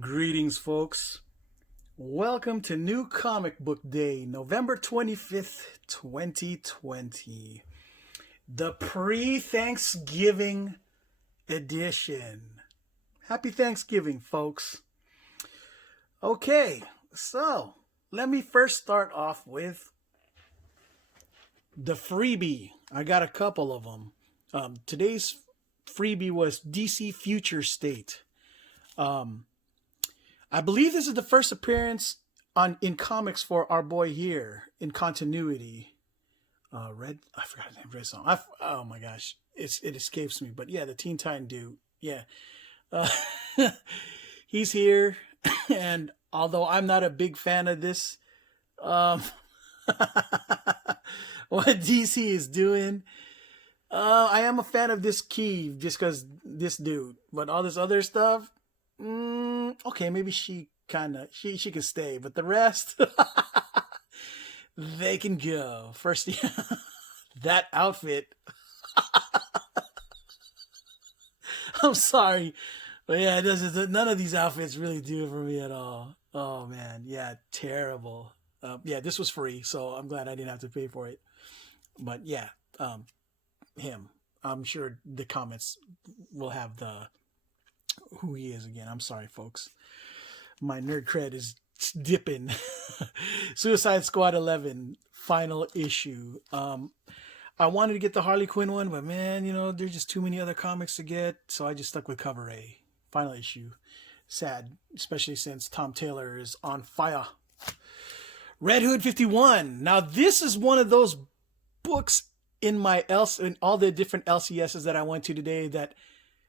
Greetings, folks. Welcome to New Comic Book Day, November 25th, 2020. The pre-Thanksgiving edition. Happy Thanksgiving, folks. Okay, so let me first start off with the freebie. I got a couple of them. Today's freebie was DC Future State. I believe this is the first appearance in comics for our boy here in continuity. I forgot his name. Red Song. Oh my gosh, it escapes me. But yeah, the Teen Titan dude. Yeah, uh, he's here, and although I'm not a big fan of this, um, what DC is doing, I am a fan of this key just because this dude. But all this other stuff. Okay, maybe she can stay, but the rest they can go. First, yeah, that outfit. I'm sorry, but yeah, none of these outfits really do it for me at all. Oh man, yeah, terrible. Yeah, this was free, so I'm glad I didn't have to pay for it. But yeah, him. I'm sure the comments will have the who he is again. I'm sorry, folks. My nerd cred is dipping. Suicide Squad 11 final issue. I wanted to get the Harley Quinn one, but man, there's just too many other comics to get, so I just stuck with cover A. Final issue. Sad, especially since Tom Taylor is on fire. Red Hood 51. Now this is one of those books in all the different LCSs that I went to today that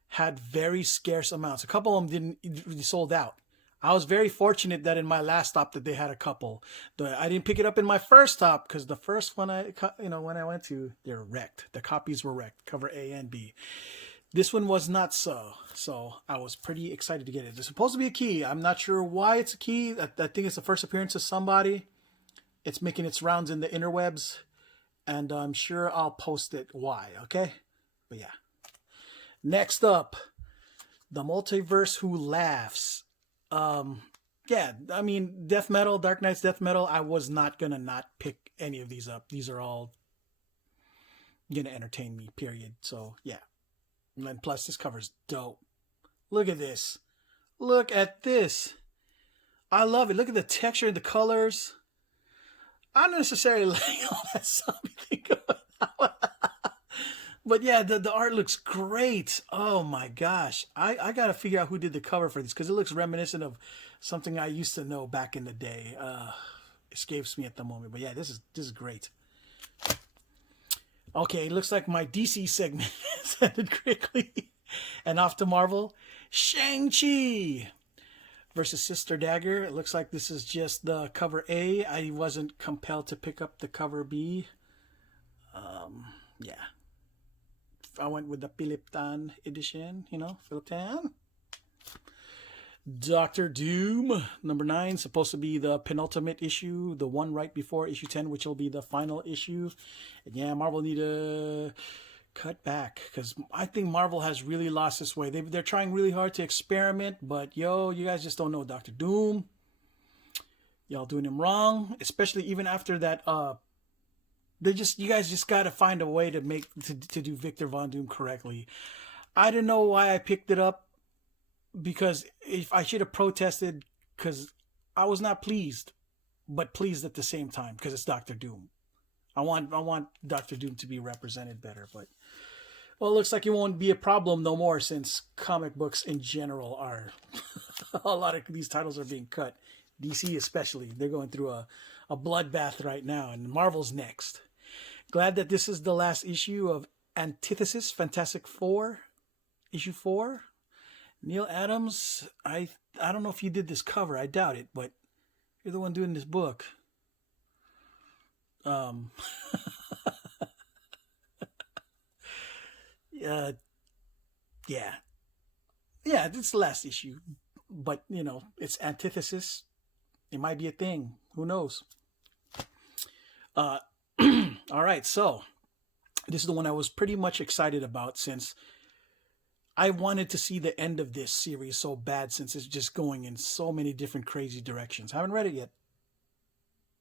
had very scarce amounts. A couple of them didn't sold out. I was very fortunate that in my last stop that they had a couple. I didn't pick it up in my first stop because the first one when I went to, they're wrecked. The copies were wrecked, cover A and B. This one was not so. So I was pretty excited to get it. It's supposed to be a key. I'm not sure why it's a key. I think it's the first appearance of somebody. It's making its rounds in the interwebs, and I'm sure I'll post it why. Okay, but yeah. Next up, The Multiverse Who Laughs. Yeah, I mean, Death Metal, Dark Knight's Death Metal, I was not going to not pick any of these up. These are all going to entertain me, period. So, yeah. And plus, this cover's dope. Look at this. Look at this. I love it. Look at the texture, the colors. I don't necessarily like all that zombie thing going on. But yeah, the art looks great. Oh my gosh. I got to figure out who did the cover for this because it looks reminiscent of something I used to know back in the day. Escapes me at the moment. But yeah, this is great. Okay, looks like my DC segment has ended quickly. And off to Marvel. Shang-Chi versus Sister Dagger. It looks like this is just the cover A. I wasn't compelled to pick up the cover B. Yeah. I went with the Philip Tan edition, Philip Tan. Doctor Doom, number 9, supposed to be the penultimate issue, the one right before issue 10, which will be the final issue. And yeah, Marvel need to cut back because I think Marvel has really lost its way. They're trying really hard to experiment, but you guys just don't know Doctor Doom. Y'all doing him wrong, especially even after that you guys just got to find a way to do Victor Von Doom correctly. I don't know why I picked it up because if I should have protested because I was not pleased, but pleased at the same time because it's Doctor Doom. I want Doctor Doom to be represented better, but well, it looks like it won't be a problem no more since comic books in general are a lot of these titles are being cut. DC especially, they're going through a bloodbath right now, and Marvel's next. Glad that this is the last issue of Antithesis, Fantastic Four, issue 4. Neil Adams, I don't know if you did this cover, I doubt it, but you're the one doing this book. Yeah, this is the last issue, but it's Antithesis. It might be a thing. Who knows? All right, so this is the one I was pretty much excited about since I wanted to see the end of this series so bad since it's just going in so many different crazy directions. I haven't read it yet,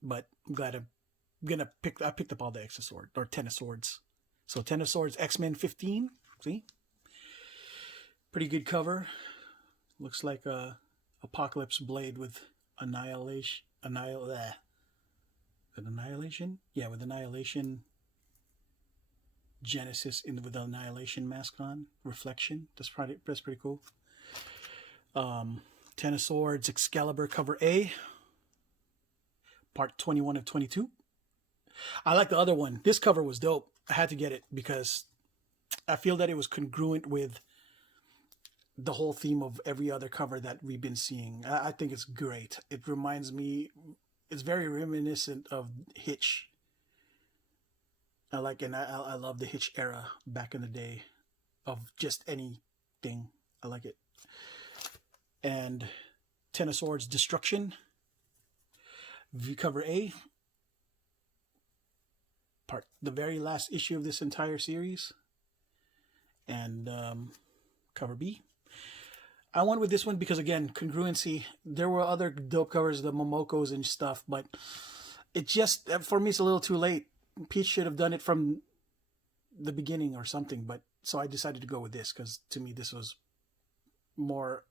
but I'm glad I picked up all the Extra Sword or Ten of Swords. So Ten of Swords X-Men 15. See? Pretty good cover. Looks like a Apocalypse Blade with Annihilation. With Annihilation? Yeah, with Annihilation. Genesis with the Annihilation mask on. Reflection. That's pretty cool. Ten of Swords Excalibur cover A. Part 21 of 22. I like the other one. This cover was dope. I had to get it because I feel that it was congruent with the whole theme of every other cover that we've been seeing. I think it's great. It reminds me, it's very reminiscent of Hitch. I love the Hitch era back in the day of just anything. I like it. And Ten of Swords Destruction. V cover A. The very last issue of this entire series. And cover B. I went with this one because, again, congruency. There were other dope covers, the Momokos and stuff, but it just, for me, it's a little too late. Peach should have done it from the beginning or something, but so I decided to go with this because, to me, this was more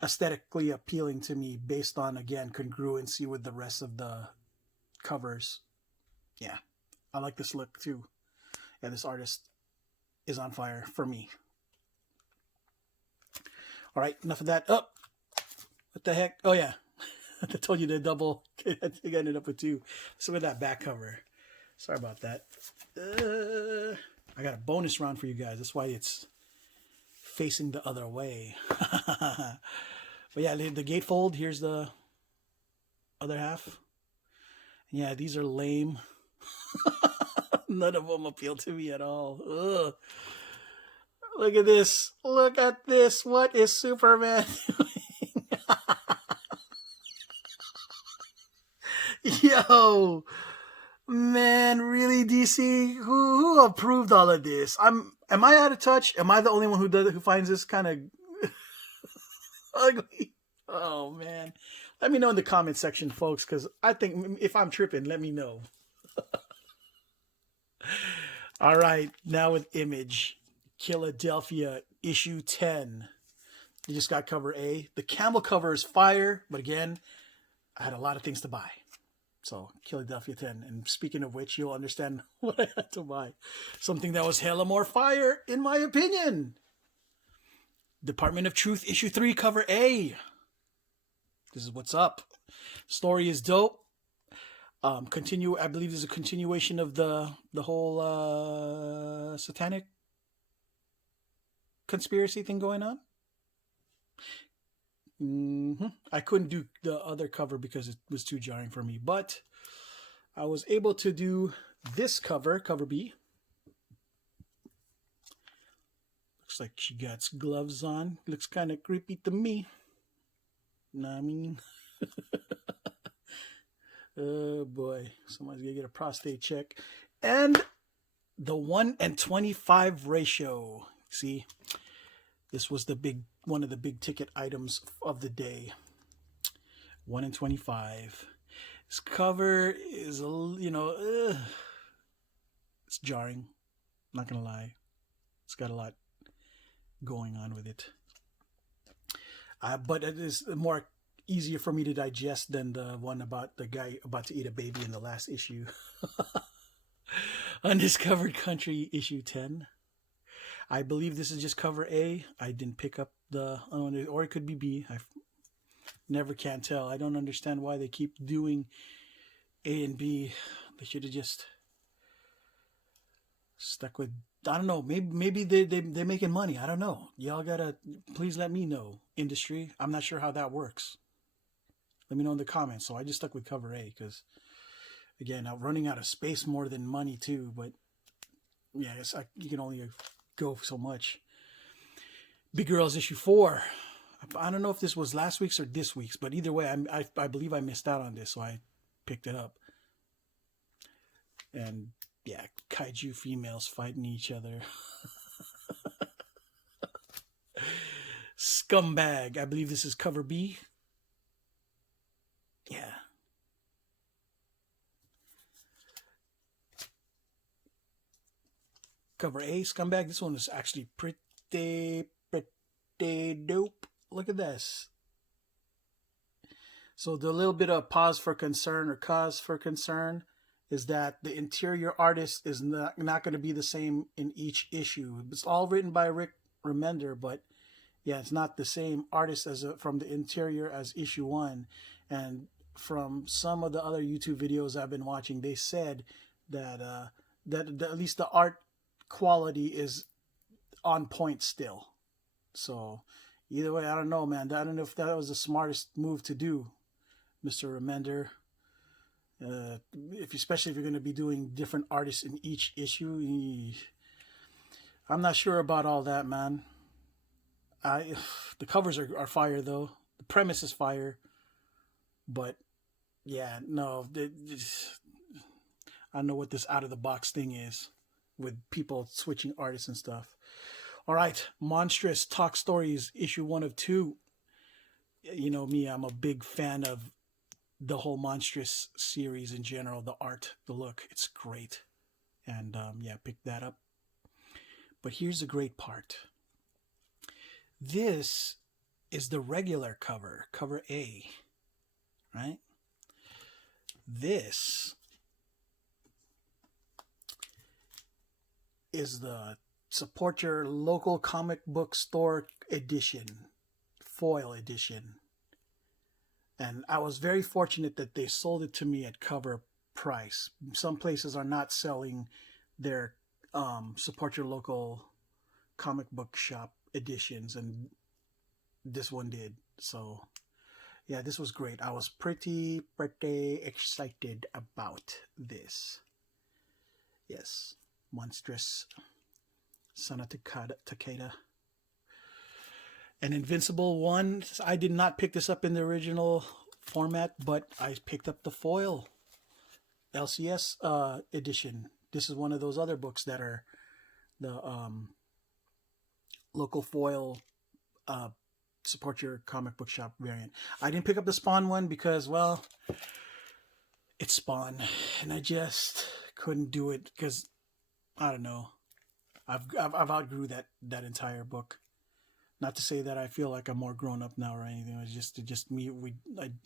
aesthetically appealing to me based on, again, congruency with the rest of the covers. Yeah, I like this look, too. Yeah, this artist is on fire for me. All right, enough of that. Oh, what the heck? Oh, yeah. I told you to double. I think I ended up with two. Let's look at that back cover. Sorry about that. I got a bonus round for you guys. That's why it's facing the other way. But yeah, the gatefold. Here's the other half. Yeah, these are lame. None of them appeal to me at all. Ugh. Look at this. Look at this. What is Superman doing? Yo, man, really, DC? Who approved all of this? Am I out of touch? Am I the only one who finds this kind of ugly? Oh man, let me know in the comment section, folks, because I think if I'm tripping, let me know. All right, now with Image. Philadelphia issue 10. You just got cover A. The camel cover is fire, but again, I had a lot of things to buy. So, Philadelphia 10. And speaking of which, you'll understand what I had to buy. Something that was hella more fire, in my opinion. Department of Truth issue 3 cover A. This is what's up. Story is dope. I believe there's a continuation of the whole satanic conspiracy thing going on. I couldn't do the other cover because it was too jarring for me, but I was able to do this cover B. Looks like she got gloves on. Looks kind of creepy to me. Know what I mean? Oh boy, somebody's gonna get a prostate check. And the 1:25 ratio. See, this was one of the big ticket items of the day. 1:25. This cover is it's jarring. Not gonna lie, it's got a lot going on with it. But it is more easier for me to digest than the one about the guy about to eat a baby in the last issue. Undiscovered Country issue 10. I believe this is just cover A. I didn't pick up or it could be B. I never can tell. I don't understand why they keep doing A and B. They should have just stuck with, I don't know, maybe they're making money. I don't know. Y'all gotta, please let me know, industry. I'm not sure how that works. Let me know in the comments. So I just stuck with cover A because, again, I'm running out of space more than money too. But yeah, you can only go so much. Big Girls issue 4. I don't know if this was last week's or this week's, but either way, I believe I missed out on this, so I picked it up. And yeah, kaiju females fighting each other. Scumbag. I believe this is cover B. Yeah. Cover A, Scumbag. This one is actually pretty dope. Look at this. So the little bit of pause for concern or cause for concern is that the interior artist is not going to be the same in each issue. It's all written by Rick Remender, but yeah, it's not the same artist as from the interior as issue 1. And from some of the other YouTube videos I've been watching, they said that that at least the art quality is on point still. So either way, I don't know, man. I don't know if that was the smartest move to do, Mr. Remender. Especially if you're going to be doing different artists in each issue, I'm not sure about all that, man. The covers are fire though. The premise is fire, but yeah, no, I don't know what this out of the box thing is with people switching artists and stuff. All right, Monstrous Talk Stories, issue 1 of 2. You know me, I'm a big fan of the whole Monstrous series in general. The art, the look, it's great. And yeah, pick that up. But here's the great part. This is the regular cover, cover A, right? This is the support your local comic book store edition, foil edition. And I was very fortunate that they sold it to me at cover price. Some places are not selling their support your local comic book shop editions, and this one did. So yeah, this was great. I was pretty excited about this. Yes, Monstrous, Sana Takeda. An Invincible one. I did not pick this up in the original format, but I picked up the foil LCS edition. This is one of those other books that are the local foil support your comic book shop variant. I didn't pick up the Spawn one because, well, it's Spawn, and I just couldn't do it because I don't know. I've outgrew that entire book. Not to say that I feel like I'm more grown up now or anything. It was just me.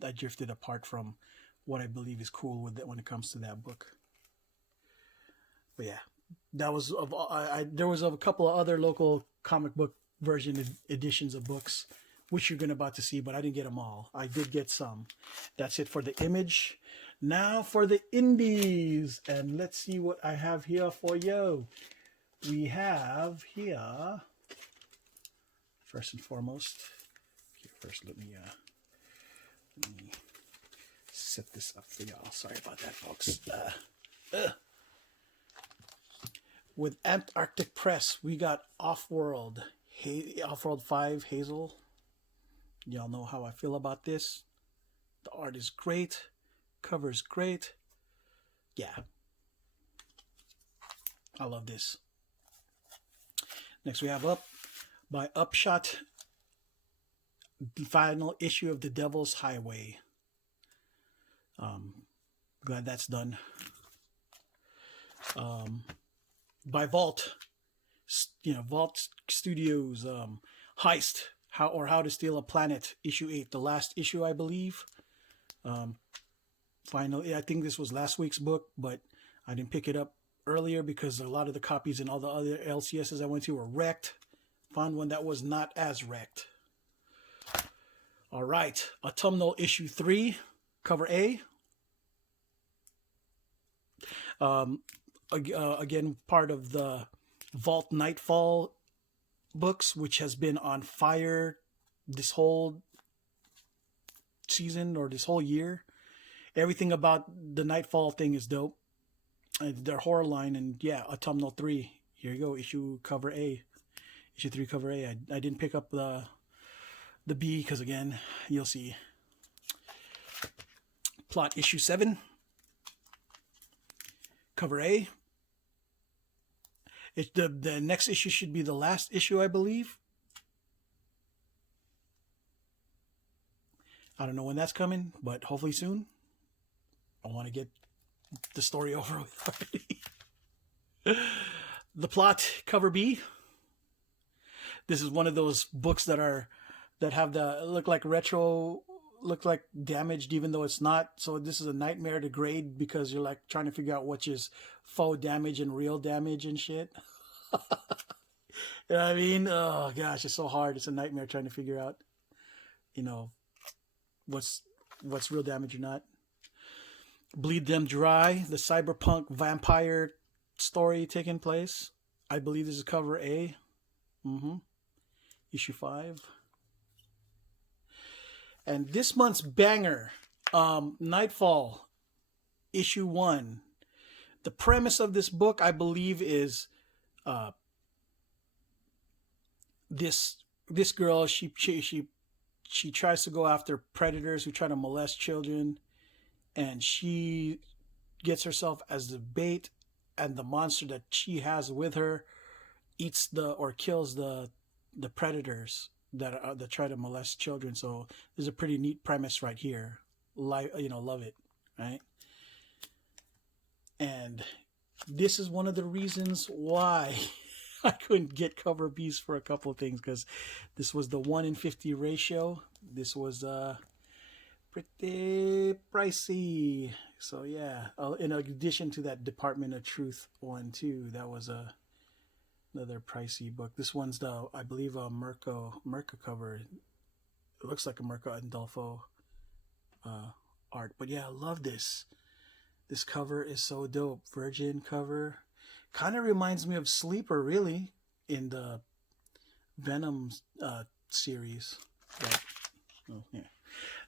I drifted apart from what I believe is cool with it when it comes to that book. But yeah, that was there was a couple of other local comic book version editions of books, which you're about to see, but I didn't get them all. I did get some. That's it for the Image. Now for the indies, and let's see what I have here for you. We have here, first and foremost, here first let me set this up for y'all. Sorry about that, folks. With Antarctic Press, we got Offworld 5 Hazel. Y'all know how I feel about this. The art is great, cover is great. Yeah, I love this. Next we have Up by Upshot, the final issue of The Devil's Highway. Glad that's done. By Vault, Vault Studios, Heist, How to Steal a Planet, issue 8, the last issue, I believe. Finally, I think this was last week's book, but I didn't pick it up earlier because a lot of the copies and all the other LCSs I went to were wrecked. Found one that was not as wrecked. All right, Autumnal issue 3, cover A. Again, part of the Vault Nightfall books, which has been on fire this whole season or this whole year. Everything about the Nightfall thing is dope. Their horror line, and yeah, Autumnal 3. Here you go, issue cover A. Issue 3 cover A. I didn't pick up the B because, again, you'll see. Plot issue 7. Cover A. The next issue should be the last issue, I believe. I don't know when that's coming, but hopefully soon. I want to get the story over with already. The plot, cover B. This is one of those books that have the look like retro, look like damaged even though it's not. So this is a nightmare to grade because you're like trying to figure out which is faux damage and real damage and shit. You know what I mean? Oh gosh, it's so hard. It's a nightmare trying to figure out, you know, what's real damage or not. Bleed Them Dry, the cyberpunk vampire story taking place. I believe this is cover A. Mm-hmm. Issue 5. And this month's banger, Nightfall, issue 1. The premise of this book, I believe, is this girl. She tries to go after predators who try to molest children, and she gets herself as the bait, and the monster that she has with her eats or kills the predators that try to molest children. So there's a pretty neat premise right here. Love it, right? And this is one of the reasons why I couldn't get cover B's for a couple of things, because this was the 1 in 50 ratio. This was pretty pricey. So yeah, in addition to that Department of Truth one too, that was another pricey book. This one's I believe a Mirko cover. It looks like a Mirko Andolfo art, but yeah, I love this. This cover is so dope. Virgin cover, kind of reminds me of Sleeper, really, in the Venom series. But, oh yeah.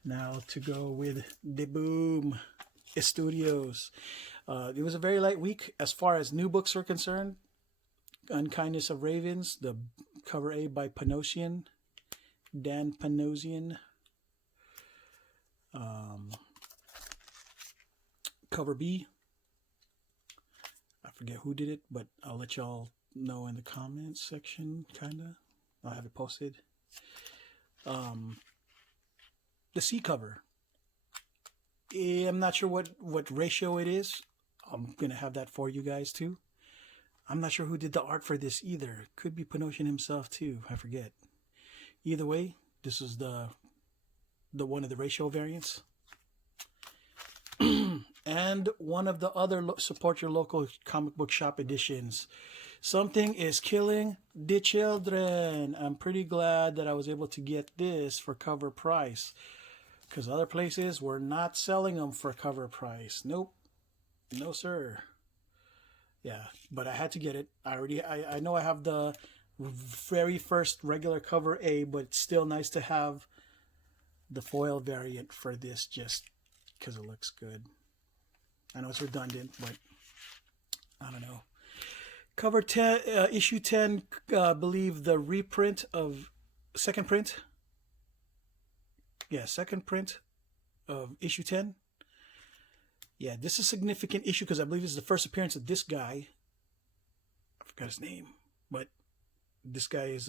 Now to go with the Boom Studios. It was a very light week as far as new books are concerned. Unkindness of Ravens, the cover A by Panosian, Dan Panosian. Cover B, I forget who did it, but I'll let y'all know in the comments section, kinda. I'll have it posted. The C cover, I'm not sure what ratio it is. I'm gonna have that for you guys too. I'm not sure who did the art for this either. Could be Panosian himself too. I forget. Either way, this is the one of the ratio variants. And one of the other support your local comic book shop editions. Something is Killing the Children. I'm pretty glad that I was able to get this for cover price, because other places were not selling them for cover price. Nope. No sir. Yeah, but I had to get it. I know I have the very first regular cover A, but it's still nice to have the foil variant for this just because it looks good. I know it's redundant, but I don't know. Cover 10, issue 10, I believe the reprint of second print. Yeah, second print of issue 10. Yeah, this is a significant issue because I believe this is the first appearance of this guy. I forgot his name, but this guy is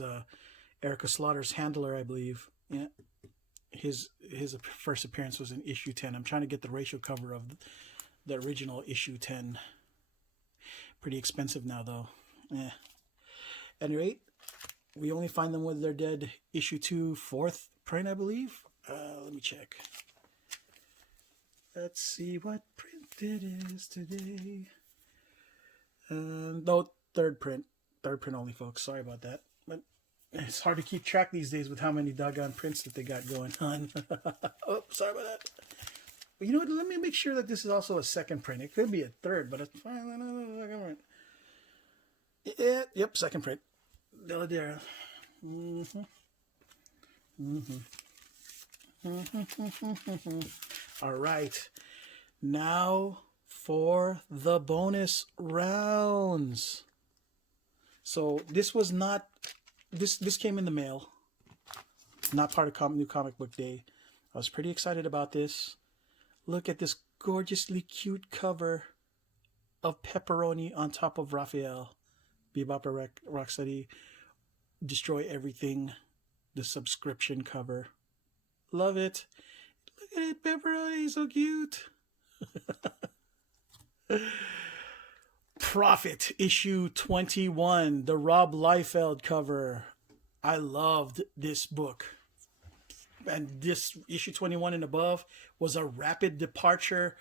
Erica Slaughter's handler, I believe. Yeah, his first appearance was in issue 10. I'm trying to get the ratio cover of the original issue 10. Pretty expensive now, though. Yeah. At any rate, we only find them with their dead issue 2 4th print, I believe. Let me check. Let's see what print it is today. No, third print. Third print only, folks. Sorry about that. But it's hard to keep track these days with how many doggone prints that they got going on. Oh, sorry about that. But you know what? Let me make sure that this is also a second print. It could be a third, but it's fine. Yeah, yep, second print. Deladera. All right. Now for the bonus rounds. So this was not, this came in the mail. Not part of New Comic Book Day. I was pretty excited about this. Look at this gorgeously cute cover of Pepperoni on top of Raphael. Bebop and Rocksteady, Destroy Everything, the subscription cover. Love it. at it, pepperoni, so cute. Prophet issue 21, the Rob Liefeld cover. I loved this book. And this issue 21 and above was a rapid departure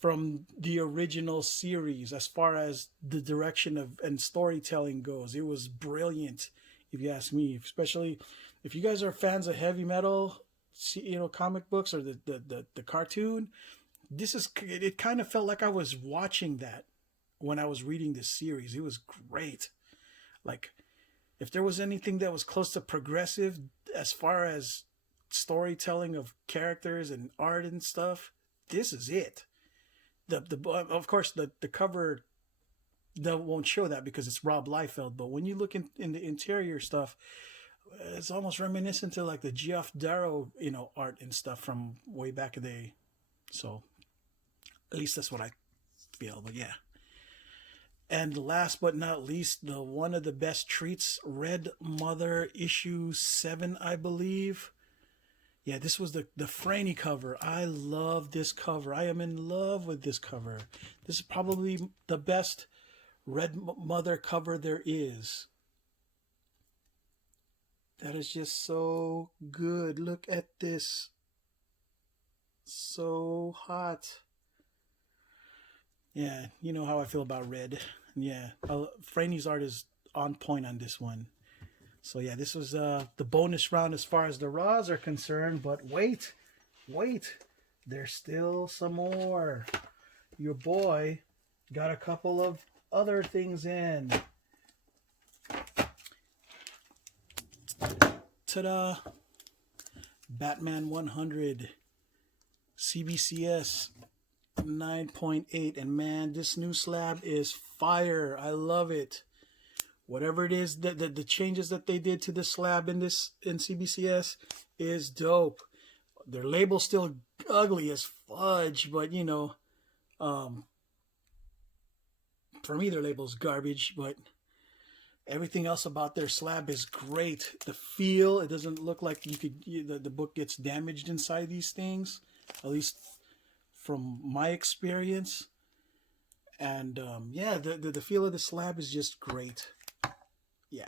from the original series as far as the direction of and storytelling goes. It was brilliant, if you ask me, especially if you guys are fans of heavy metal, comic books or the cartoon. It kind of felt like I was watching that when I was reading this series. It was great. Like, if there was anything that was close to progressive as far as storytelling of characters and art and stuff, this is it. Of course the cover that won't show that because it's Rob Liefeld, but when you look in the interior stuff, it's almost reminiscent to like the Geoff Darrow, art and stuff from way back in the day. So at least that's what I feel. But yeah. And last but not least, the one of the best treats, Red Mother issue 7, I believe. Yeah, this was the Franny cover. I love this cover. I am in love with this cover. This is probably the best Red Mother cover there is. That is just so good. Look at this. So hot. Yeah, you know how I feel about Red. Yeah, Franny's art is on point on this one. So yeah, this was the bonus round as far as the Raws are concerned. But wait, there's still some more. Your boy got a couple of other things in. Ta-da! Batman 100 CBCS 9.8, and man, this new slab is fire. I love it. Whatever it is, the changes that they did to the slab in CBCS is dope. Their label's still ugly as fudge, but for me their label's garbage, but everything else about their slab is great. The feel, it doesn't look like the book gets damaged inside these things, at least from my experience. And yeah, the feel of the slab is just great. Yeah.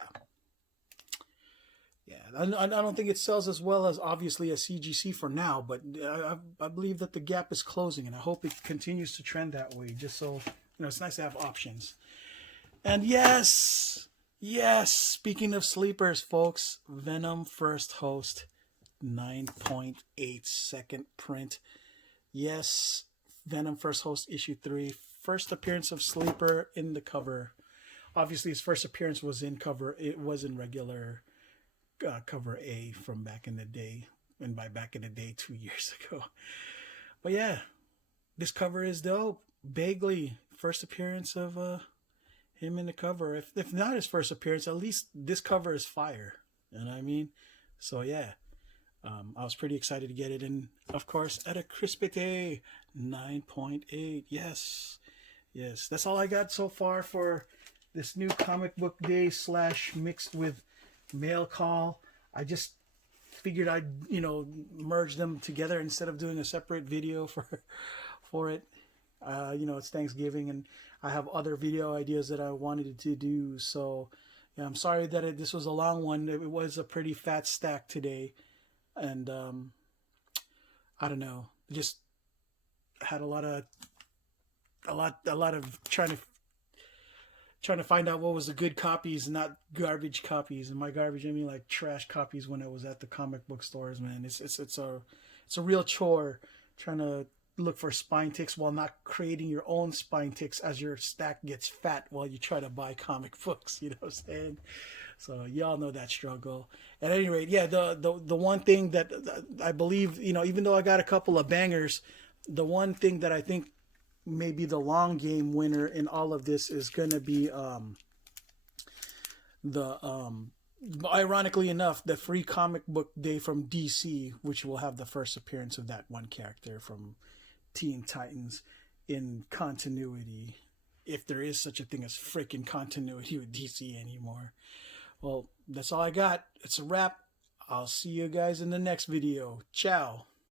I don't think it sells as well as obviously as CGC for now, but I believe that the gap is closing, and I hope it continues to trend that way. Just so it's nice to have options. And yes. Speaking of sleepers, folks, Venom First Host 9.8 second print. Yes, Venom First Host issue 3, first appearance of Sleeper in the cover. Obviously, his first appearance was in cover. It was in regular cover A from back in the day, and by back in the day, 2 years ago. But yeah, this cover is dope. Bagley, first appearance of him in the cover. If not his first appearance, at least this cover is fire. You know what I mean? So yeah, I was pretty excited to get it, and of course at a Crispite 9.8. Yes, that's all I got so far for this new comic book day / mixed with mail call. I just figured I'd merge them together instead of doing a separate video for it. It's Thanksgiving and I have other video ideas that I wanted to do. So yeah, I'm sorry that this was a long one. It was a pretty fat stack today, and I don't know, just had a lot of trying to find out what was the good copies, not garbage copies. And by garbage, I mean like trash copies when I was at the comic book stores, man. It's a real chore trying to look for spine ticks while not creating your own spine ticks as your stack gets fat while you try to buy comic books. You know what I'm saying? So y'all know that struggle. At any rate, yeah, the one thing that I believe, even though I got a couple of bangers, the one thing that I think maybe the long game winner in all of this is going to be ironically enough, the free comic book day from DC, which will have the first appearance of that one character from Teen Titans in continuity, if there is such a thing as freaking continuity with DC anymore. Well, that's all I got. It's a wrap. I'll see you guys in the next video. Ciao.